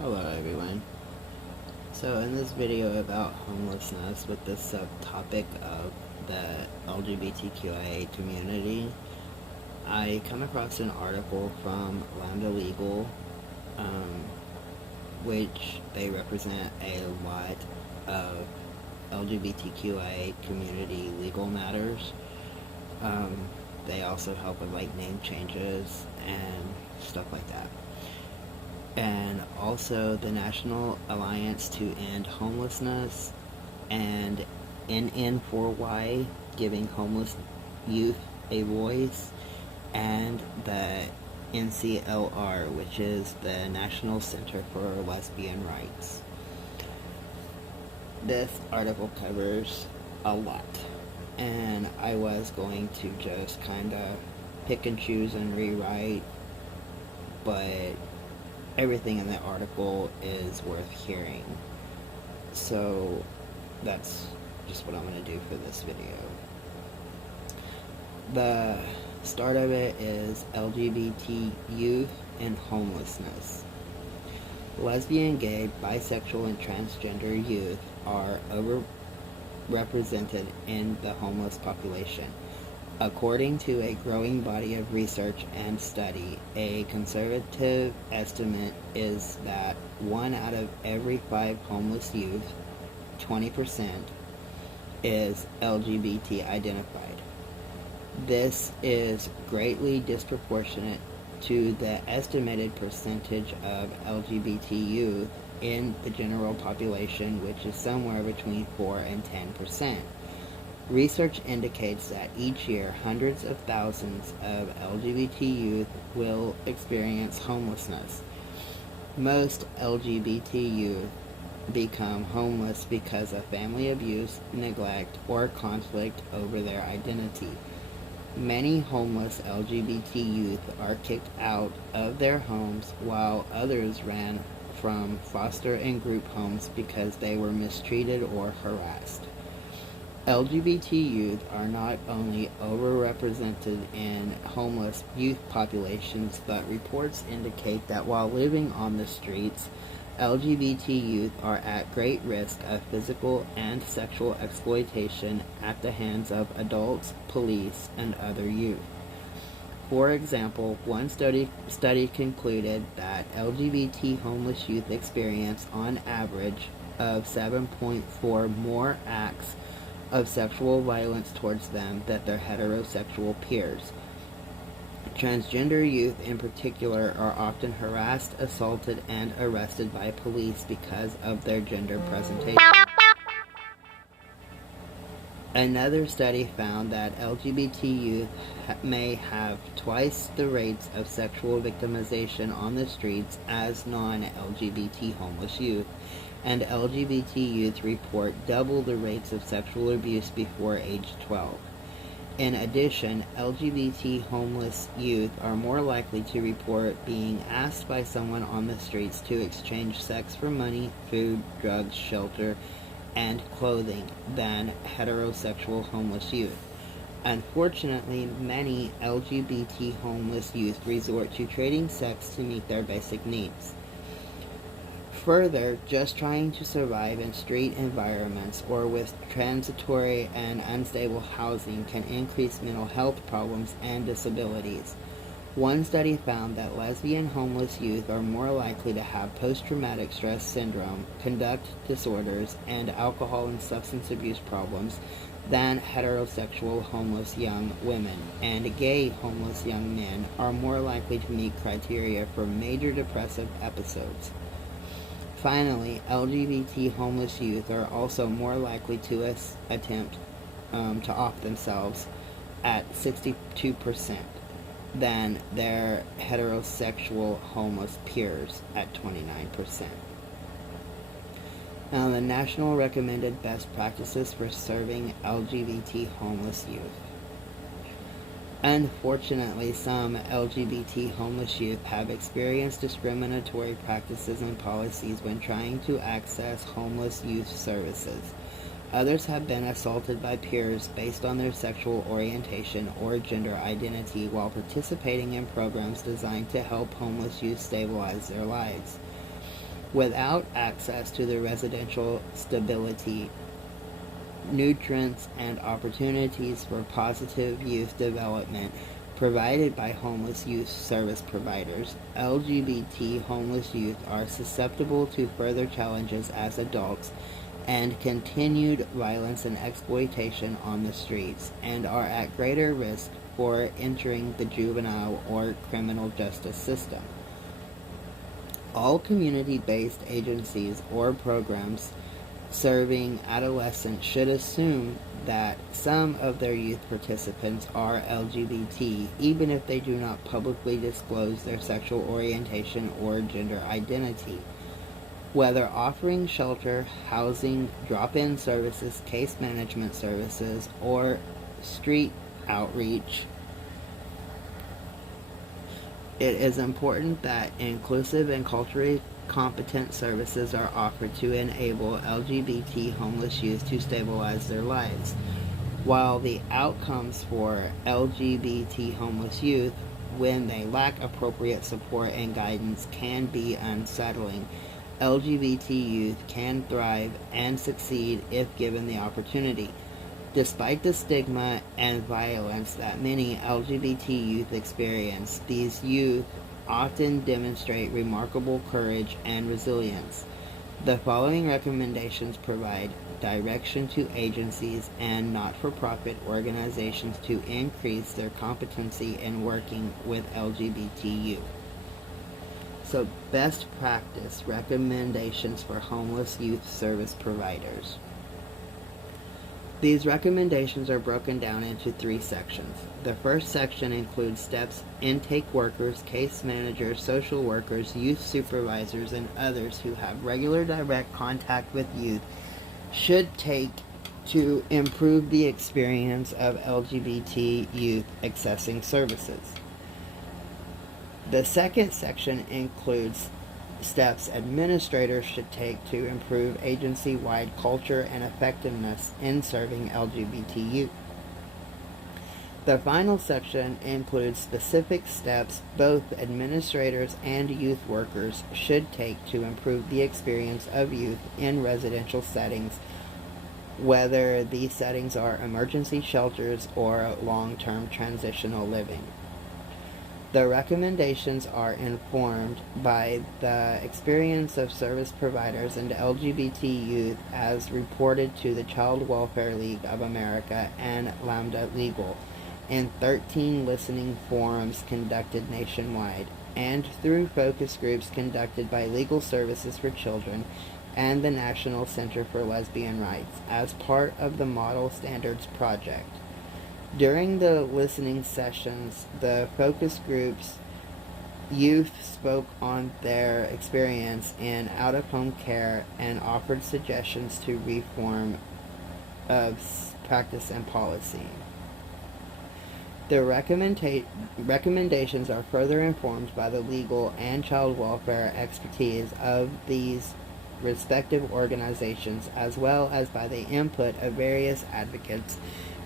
Hello everyone. So in this video about homelessness with the subtopic of the LGBTQIA community, I come across an article from Lambda Legal, which they represent a lot of LGBTQIA community legal matters. They also help with like name changes and stuff like that. And also the National Alliance to End Homelessness and NN4Y, giving homeless youth a voice, and the NCLR, which is the National Center for Lesbian Rights. This article covers a lot, and I was going to just kind of pick and choose and rewrite, but everything in the article is worth hearing. So that's just what I'm going to do for this video. The start of it is LGBT youth and homelessness. Lesbian, gay, bisexual, and transgender youth are overrepresented in the homeless population. According to a growing body of research and study, a conservative estimate is that 1 out of every 5 homeless youth, 20%, is LGBT identified. This is greatly disproportionate to the estimated percentage of LGBT youth in the general population, which is somewhere between 4 and 10%. Research indicates that each year, hundreds of thousands of LGBT youth will experience homelessness. Most LGBT youth become homeless because of family abuse, neglect, or conflict over their identity. Many homeless LGBT youth are kicked out of their homes, while others ran from foster and group homes because they were mistreated or harassed. LGBT youth are not only overrepresented in homeless youth populations, but reports indicate that while living on the streets, LGBT youth are at great risk of physical and sexual exploitation at the hands of adults, police, and other youth. For example, one study concluded that LGBT homeless youth experience on average of 7.4 more acts of sexual violence towards them than their heterosexual peers. Transgender youth in particular are often harassed, assaulted, and arrested by police because of their gender presentation. Another study found that LGBT youth may have twice the rates of sexual victimization on the streets as non-LGBT homeless youth, and LGBT youth report double the rates of sexual abuse before age 12. In addition, LGBT homeless youth are more likely to report being asked by someone on the streets to exchange sex for money, food, drugs, shelter, and clothing than heterosexual homeless youth. Unfortunately, many LGBT homeless youth resort to trading sex to meet their basic needs. Further, just trying to survive in street environments or with transitory and unstable housing can increase mental health problems and disabilities. One study found that lesbian homeless youth are more likely to have post-traumatic stress syndrome, conduct disorders, and alcohol and substance abuse problems than heterosexual homeless young women, and gay homeless young men are more likely to meet criteria for major depressive episodes. Finally, LGBT homeless youth are also more likely to attempt to off themselves at 62% than their heterosexual homeless peers at 29%. Now, the National Recommended Best Practices for Serving LGBT Homeless Youth. Unfortunately, some LGBT homeless youth have experienced discriminatory practices and policies when trying to access homeless youth services. Others have been assaulted by peers based on their sexual orientation or gender identity while participating in programs designed to help homeless youth stabilize their lives. without access to the residential stability, nutrients, and opportunities for positive youth development provided by homeless youth service providers. LGBT homeless youth are susceptible to further challenges as adults and continued violence and exploitation on the streets, and are at greater risk for entering the juvenile or criminal justice system. All community-based agencies or programs serving adolescents should assume that some of their youth participants are LGBT, even if they do not publicly disclose their sexual orientation or gender identity. Whether offering shelter, housing, drop-in services, case management services, or street outreach, it is important that inclusive and culturally competent services are offered to enable LGBT homeless youth to stabilize their lives. While the outcomes for LGBT homeless youth when they lack appropriate support and guidance can be unsettling, LGBT youth can thrive and succeed if given the opportunity. Despite the stigma and violence that many LGBT youth experience, these youth often demonstrate remarkable courage and resilience. The following recommendations provide direction to agencies and not-for-profit organizations to increase their competency in working with LGBT youth. So, best practice recommendations for homeless youth service providers. These recommendations are broken down into 3 sections. The first section includes steps intake workers, case managers, social workers, youth supervisors, and others who have regular direct contact with youth should take to improve the experience of LGBT youth accessing services. The second section includes steps administrators should take to improve agency-wide culture and effectiveness in serving LGBT youth. The final section includes specific steps both administrators and youth workers should take to improve the experience of youth in residential settings, whether these settings are emergency shelters or long-term transitional living. The recommendations are informed by the experience of service providers and LGBT youth as reported to the Child Welfare League of America and Lambda Legal in 13 listening forums conducted nationwide, and through focus groups conducted by Legal Services for Children and the National Center for Lesbian Rights as part of the Model Standards Project. During the listening sessions, the focus groups youth spoke on their experience in out-of-home care and offered suggestions to reform of practice and policy. The recommendations are further informed by the legal and child welfare expertise of these respective organizations, as well as by the input of various advocates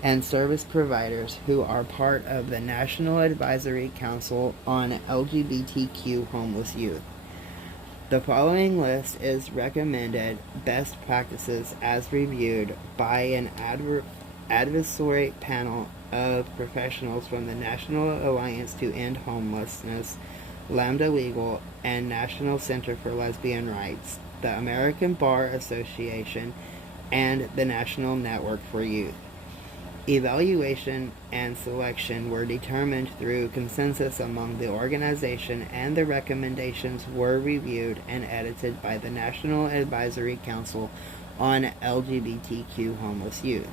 and service providers who are part of the National Advisory Council on LGBTQ homeless youth. The following list is recommended best practices as reviewed by an advisory panel of professionals from the National Alliance to End Homelessness, Lambda Legal, and National Center for Lesbian Rights, the American Bar Association, and the National Network for Youth. Evaluation and selection were determined through consensus among the organization, and the recommendations were reviewed and edited by the National Advisory Council on LGBTQ homeless youth.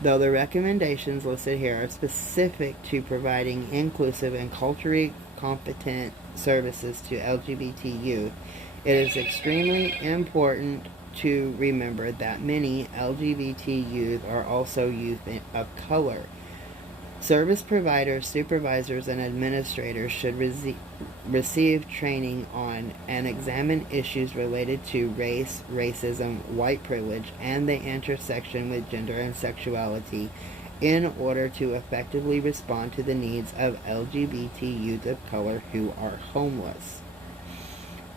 Though the recommendations listed here are specific to providing inclusive and culturally competent services to LGBT youth, it is extremely important to remember that many LGBT youth are also youth of color. Service providers, supervisors, and administrators should receive training on and examine issues related to race, racism, white privilege, and the intersection with gender and sexuality in order to effectively respond to the needs of LGBT youth of color who are homeless.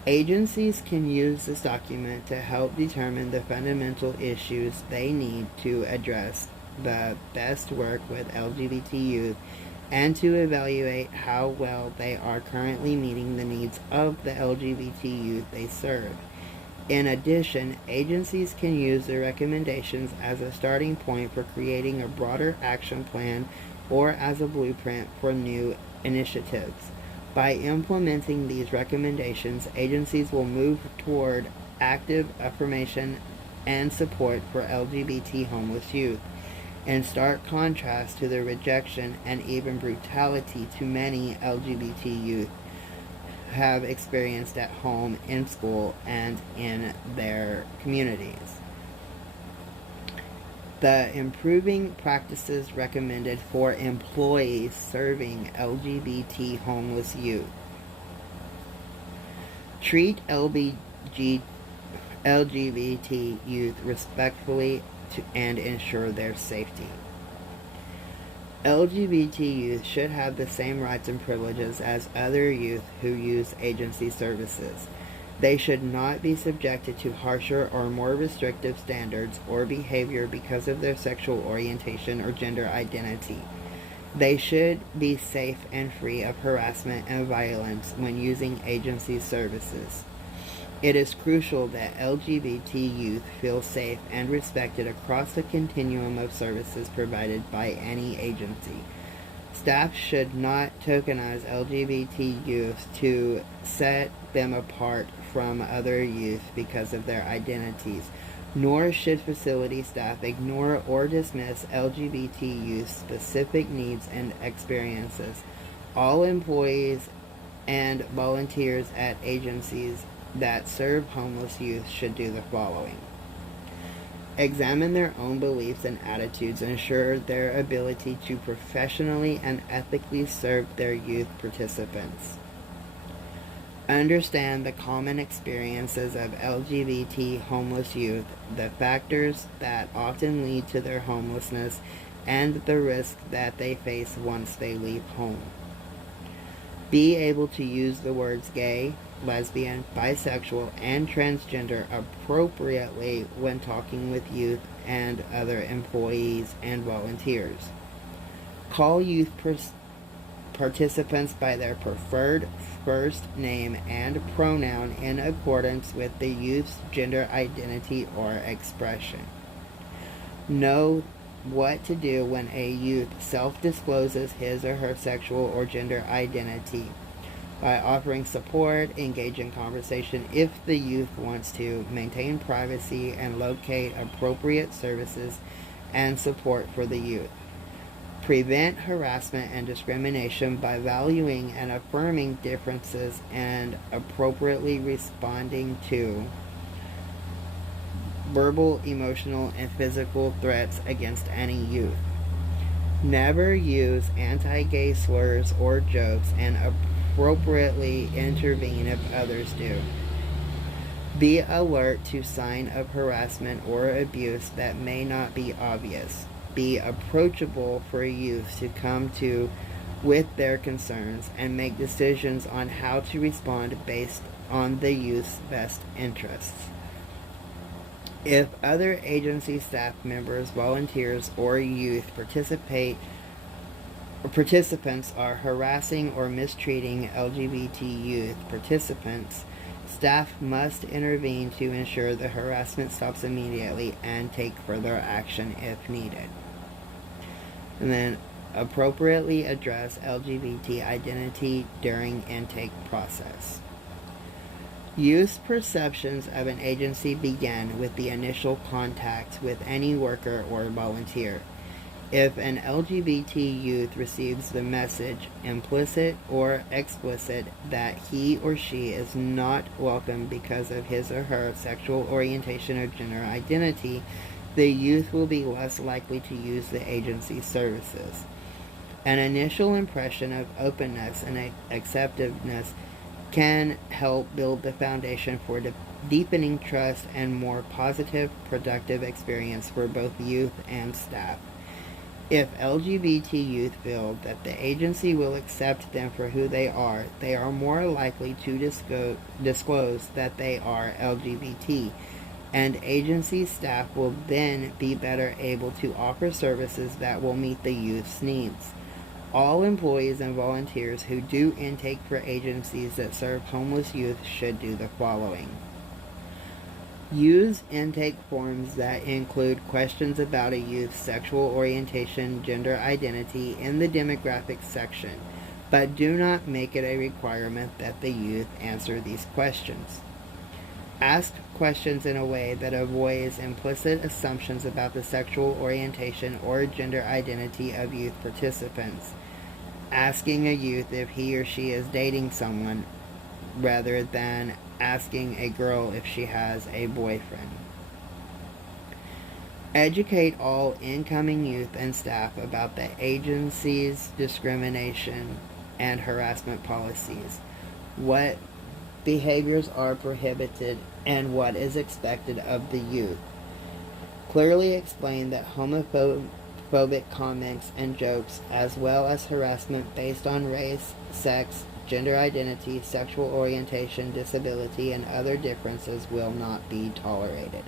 Agencies can use this document to help determine the fundamental issues they need to address the best work with LGBT youth and to evaluate how well they are currently meeting the needs of the LGBT youth they serve. In addition, agencies can use the recommendations as a starting point for creating a broader action plan or as a blueprint for new initiatives. By implementing these recommendations, agencies will move toward active affirmation and support for LGBT homeless youth, in stark contrast to the rejection and even brutality to many LGBT youth have experienced at home, in school, and in their communities. The improving practices recommended for employees serving LGBT homeless youth. Treat LGBT youth respectfully and ensure their safety. LGBT youth should have the same rights and privileges as other youth who use agency services. They should not be subjected to harsher or more restrictive standards or behavior because of their sexual orientation or gender identity. They should be safe and free of harassment and violence when using agency services. It is crucial that LGBT youth feel safe and respected across the continuum of services provided by any agency. Staff should not tokenize LGBT youth to set them apart from other youth because of their identities, nor should facility staff ignore or dismiss LGBT youth's specific needs and experiences. All employees and volunteers at agencies that serve homeless youth should do the following. Examine their own beliefs and attitudes and ensure their ability to professionally and ethically serve their youth participants. Understand the common experiences of LGBT homeless youth, the factors that often lead to their homelessness, and the risk that they face once they leave home. Be able to use the words gay, lesbian, bisexual, and transgender appropriately when talking with youth and other employees and volunteers. Call youth participants by their preferred first name and pronoun in accordance with the youth's gender identity or expression. Know what to do when a youth self-discloses his or her sexual or gender identity, by offering support, engage in conversation if the youth wants to, maintain privacy, and locate appropriate services and support for the youth. Prevent harassment and discrimination by valuing and affirming differences and appropriately responding to verbal, emotional, and physical threats against any youth. Never use anti-gay slurs or jokes, and appropriately intervene if others do. Be alert to sign of harassment or abuse that may not be obvious. Be approachable for youth to come to with their concerns and make decisions on how to respond based on the youth's best interests. If other agency staff members, volunteers, or youth participants are harassing or mistreating LGBT youth participants, staff must intervene to ensure the harassment stops immediately and take further action if needed. And then appropriately address LGBT identity during intake process. Youth's perceptions of an agency begin with the initial contact with any worker or volunteer. If an LGBT youth receives the message, implicit or explicit, that he or she is not welcome because of his or her sexual orientation or gender identity, the youth will be less likely to use the agency's services. An initial impression of openness and acceptativeness can help build the foundation for deepening trust and more positive, productive experience for both youth and staff. If LGBT youth feel that the agency will accept them for who they are more likely to disclose that they are LGBT, and agency staff will then be better able to offer services that will meet the youth's needs. All employees and volunteers who do intake for agencies that serve homeless youth should do the following. Use intake forms that include questions about a youth's sexual orientation, gender identity in the demographics section, but do not make it a requirement that the youth answer these questions. Ask questions in a way that avoids implicit assumptions about the sexual orientation or gender identity of youth participants. Asking a youth if he or she is dating someone rather than asking a girl if she has a boyfriend. Educate all incoming youth and staff about the agency's discrimination and harassment policies, what behaviors are prohibited, and what is expected of the youth. Clearly explain that homophobic comments and jokes, as well as harassment based on race, sex, gender identity, sexual orientation, disability, and other differences will not be tolerated.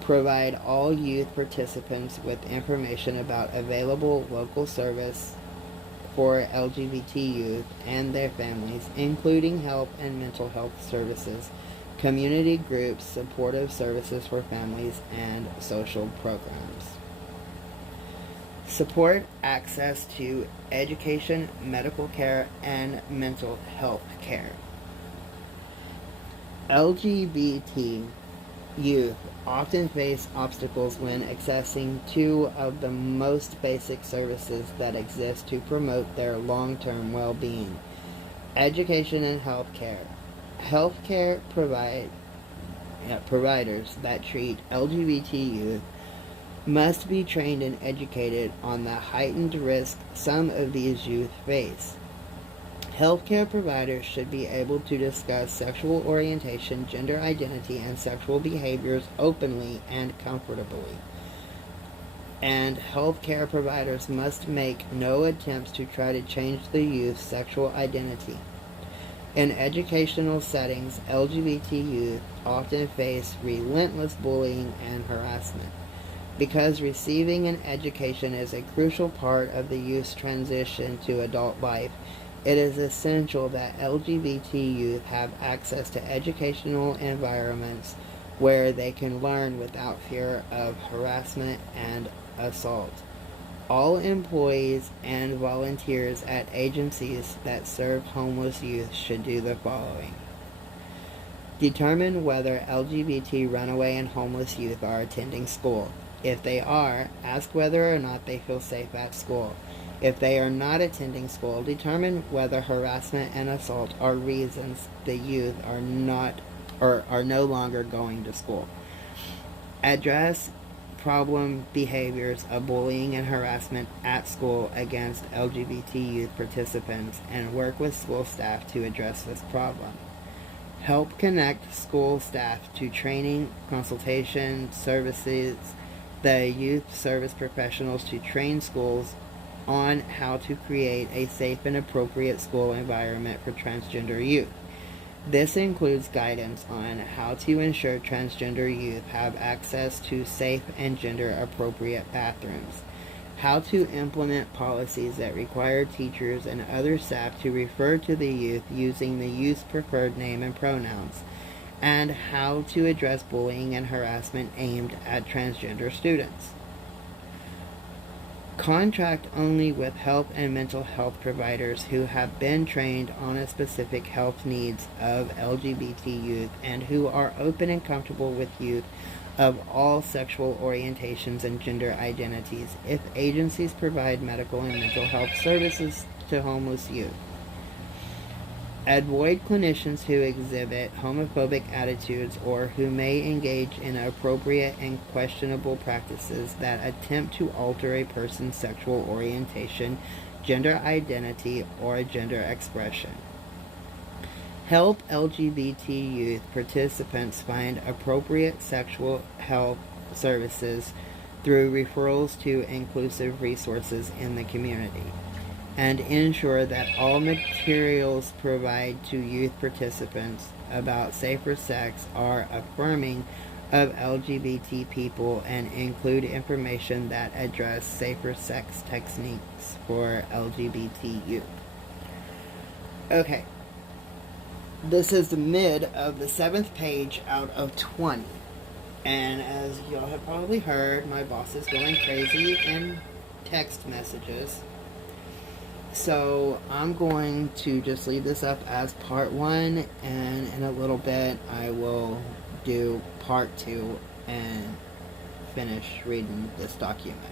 Provide all youth participants with information about available local service for LGBT youth and their families, including health and mental health services, community groups, supportive services for families, and social programs. Support access to education, medical care, and mental health care. LGBT youth often face obstacles when accessing two of the most basic services that exist to promote their long-term well-being: education and health care. Healthcare providers that treat LGBT youth must be trained and educated on the heightened risk some of these youth face. Healthcare providers should be able to discuss sexual orientation, gender identity, and sexual behaviors openly and comfortably. And healthcare providers must make no attempts to try to change the youth's sexual identity. In educational settings, LGBT youth often face relentless bullying and harassment. Because receiving an education is a crucial part of the youth's transition to adult life, it is essential that LGBT youth have access to educational environments where they can learn without fear of harassment and assault. All employees and volunteers at agencies that serve homeless youth should do the following. Determine whether LGBT runaway and homeless youth are attending school. If they are, ask whether or not they feel safe at school. If they are not attending school, determine whether harassment and assault are reasons the youth are no longer going to school. Address problem behaviors of bullying and harassment at school against LGBT youth participants and work with school staff to address this problem. Help connect school staff to training, consultation, services, the youth service professionals to train schools on how to create a safe and appropriate school environment for transgender youth. This includes guidance on how to ensure transgender youth have access to safe and gender-appropriate bathrooms, how to implement policies that require teachers and other staff to refer to the youth using the youth's preferred name and pronouns, and how to address bullying and harassment aimed at transgender students. Contract only with health and mental health providers who have been trained on a specific health needs of LGBT youth and who are open and comfortable with youth of all sexual orientations and gender identities if agencies provide medical and mental health services to homeless youth. Avoid clinicians who exhibit homophobic attitudes or who may engage in inappropriate and questionable practices that attempt to alter a person's sexual orientation, gender identity, or gender expression. Help LGBT youth participants find appropriate sexual health services through referrals to inclusive resources in the community, and ensure that all materials provided to youth participants about safer sex are affirming of LGBT people and include information that address safer sex techniques for LGBT youth. Okay, this is the mid of the 7th page out of 20. And as y'all have probably heard, my boss is going crazy in text messages. So I'm going to just leave this up as part 1, and in a little bit I will do part 2 and finish reading this document.